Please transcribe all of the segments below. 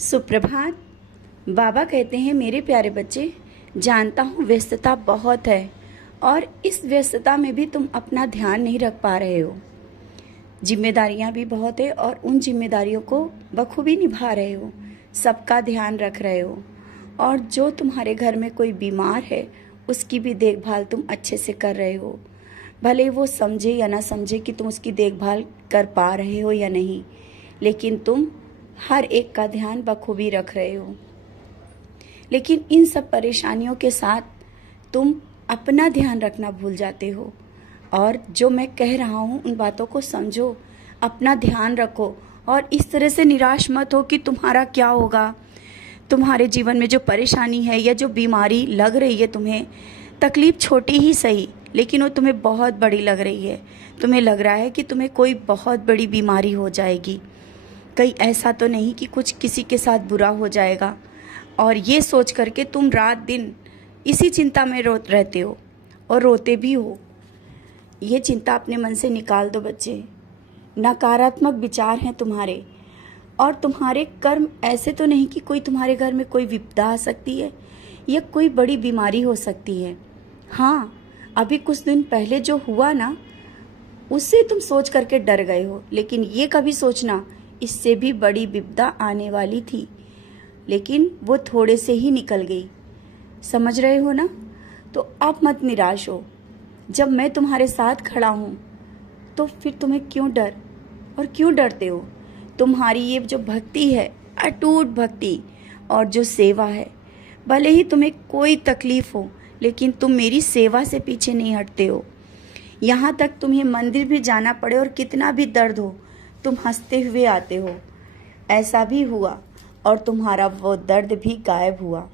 सुप्रभात। बाबा कहते हैं, मेरे प्यारे बच्चे, जानता हूँ व्यस्तता बहुत है और इस व्यस्तता में भी तुम अपना ध्यान नहीं रख पा रहे हो। जिम्मेदारियाँ भी बहुत है और उन जिम्मेदारियों को बखूबी निभा रहे हो, सबका ध्यान रख रहे हो, और जो तुम्हारे घर में कोई बीमार है उसकी भी देखभाल तुम अच्छे से कर रहे हो। भले वो समझे या ना समझे कि तुम उसकी देखभाल कर पा रहे हो या नहीं, लेकिन तुम हर एक का ध्यान बखूबी रख रहे हो। लेकिन इन सब परेशानियों के साथ तुम अपना ध्यान रखना भूल जाते हो, और जो मैं कह रहा हूँ उन बातों को समझो, अपना ध्यान रखो और इस तरह से निराश मत हो कि तुम्हारा क्या होगा। तुम्हारे जीवन में जो परेशानी है या जो बीमारी लग रही है तुम्हें, तकलीफ छोटी ही सही लेकिन वो तुम्हें बहुत बड़ी लग रही है। तुम्हें लग रहा है कि तुम्हें कोई बहुत बड़ी बीमारी हो जाएगी, कहीं ऐसा तो नहीं कि कुछ किसी के साथ बुरा हो जाएगा। और ये सोच करके तुम रात दिन इसी चिंता में रहते हो और रोते भी हो। ये चिंता अपने मन से निकाल दो बच्चे। नकारात्मक विचार हैं तुम्हारे, और तुम्हारे कर्म ऐसे तो नहीं कि कोई तुम्हारे घर में कोई विपदा आ सकती है या कोई बड़ी बीमारी हो सकती है। हाँ, अभी कुछ दिन पहले जो हुआ ना, उससे तुम सोच करके डर गए हो, लेकिन ये कभी सोचना इससे भी बड़ी विपदा आने वाली थी, लेकिन वो थोड़े से ही निकल गई। समझ रहे हो ना? तो अब मत निराश हो। जब मैं तुम्हारे साथ खड़ा हूँ तो फिर तुम्हें क्यों डर, और क्यों डरते हो? तुम्हारी ये जो भक्ति है, अटूट भक्ति, और जो सेवा है, भले ही तुम्हें कोई तकलीफ हो लेकिन तुम मेरी सेवा से पीछे नहीं हटते हो। यहाँ तक तुम्हें मंदिर भी जाना पड़े और कितना भी दर्द हो, तुम हंसते हुए आते हो। ऐसा भी हुआ और तुम्हारा वो दर्द भी गायब हुआ।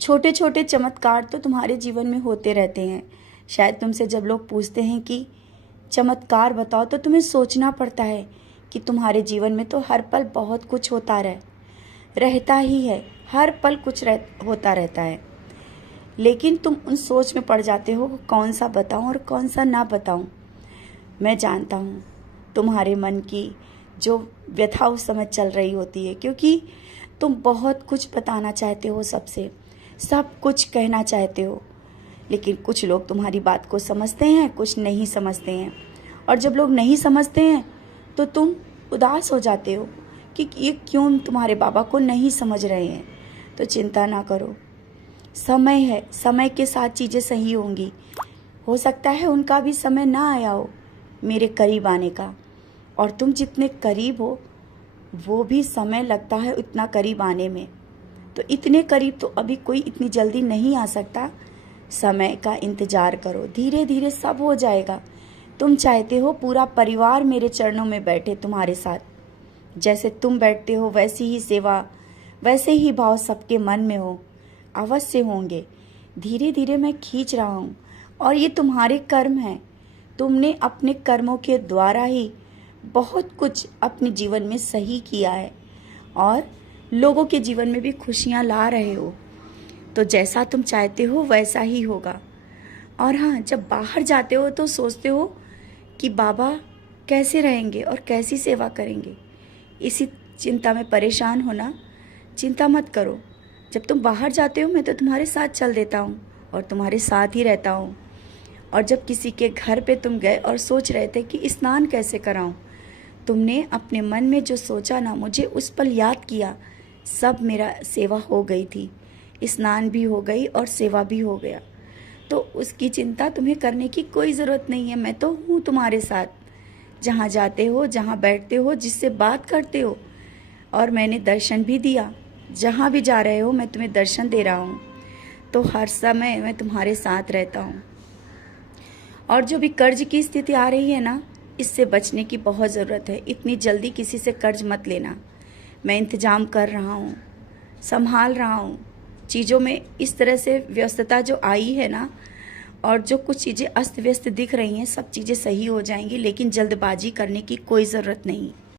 छोटे छोटे चमत्कार तो तुम्हारे जीवन में होते रहते हैं। शायद तुमसे जब लोग पूछते हैं कि चमत्कार बताओ, तो तुम्हें सोचना पड़ता है कि तुम्हारे जीवन में तो हर पल बहुत कुछ होता रहता ही है, हर पल कुछ होता रहता है। लेकिन तुम उन सोच में पड़ जाते हो कौन सा बताऊं और कौन सा ना बताऊं। मैं जानता हूं तुम्हारे मन की जो व्यथा उस समय चल रही होती है, क्योंकि तुम बहुत कुछ बताना चाहते हो, सबसे सब कुछ कहना चाहते हो। लेकिन कुछ लोग तुम्हारी बात को समझते हैं, कुछ नहीं समझते हैं। और जब लोग नहीं समझते हैं तो तुम उदास हो जाते हो कि ये क्यों तुम्हारे बाबा को नहीं समझ रहे हैं। तो चिंता ना करो, समय है, समय के साथ चीज़ें सही होंगी। हो सकता है उनका भी समय ना आया हो मेरे करीब आने का, और तुम जितने करीब हो वो भी समय लगता है उतना करीब आने में। तो इतने करीब तो अभी कोई इतनी जल्दी नहीं आ सकता। समय का इंतज़ार करो, धीरे धीरे सब हो जाएगा। तुम चाहते हो पूरा परिवार मेरे चरणों में बैठे तुम्हारे साथ। जैसे तुम बैठते हो वैसी ही सेवा, वैसे ही भाव सबके मन में हो, अवश्य होंगे। धीरे धीरे मैं खींच रहा हूँ, और ये तुम्हारे कर्म हैं। तुमने अपने कर्मों के द्वारा ही बहुत कुछ अपने जीवन में सही किया है, और लोगों के जीवन में भी खुशियाँ ला रहे हो। तो जैसा तुम चाहते हो वैसा ही होगा। और हाँ, जब बाहर जाते हो तो सोचते हो कि बाबा कैसे रहेंगे और कैसी सेवा करेंगे। इसी चिंता में परेशान होना, चिंता मत करो। जब तुम बाहर जाते हो मैं तो तुम्हारे साथ चल देता हूँ और तुम्हारे साथ ही रहता हूँ। और जब किसी के घर पे तुम गए और सोच रहे थे कि स्नान कैसे कराऊँ, तुमने अपने मन में जो सोचा ना, मुझे उस पल याद किया, सब मेरा सेवा हो गई थी। स्नान भी हो गई और सेवा भी हो गया। तो उसकी चिंता तुम्हें करने की कोई ज़रूरत नहीं है। मैं तो हूँ तुम्हारे साथ, जहाँ जाते हो, जहाँ बैठते हो, जिससे बात करते हो। और मैंने दर्शन भी दिया, जहाँ भी जा रहे हो मैं तुम्हें दर्शन दे रहा हूँ। तो हर समय मैं तुम्हारे साथ रहता हूँ। और जो भी कर्ज की स्थिति आ रही है ना, इससे बचने की बहुत ज़रूरत है। इतनी जल्दी किसी से कर्ज मत लेना। मैं इंतज़ाम कर रहा हूँ, संभाल रहा हूँ चीज़ों में। इस तरह से व्यस्तता जो आई है ना, और जो कुछ चीज़ें अस्त व्यस्त दिख रही हैं, सब चीज़ें सही हो जाएंगी, लेकिन जल्दबाजी करने की कोई ज़रूरत नहीं।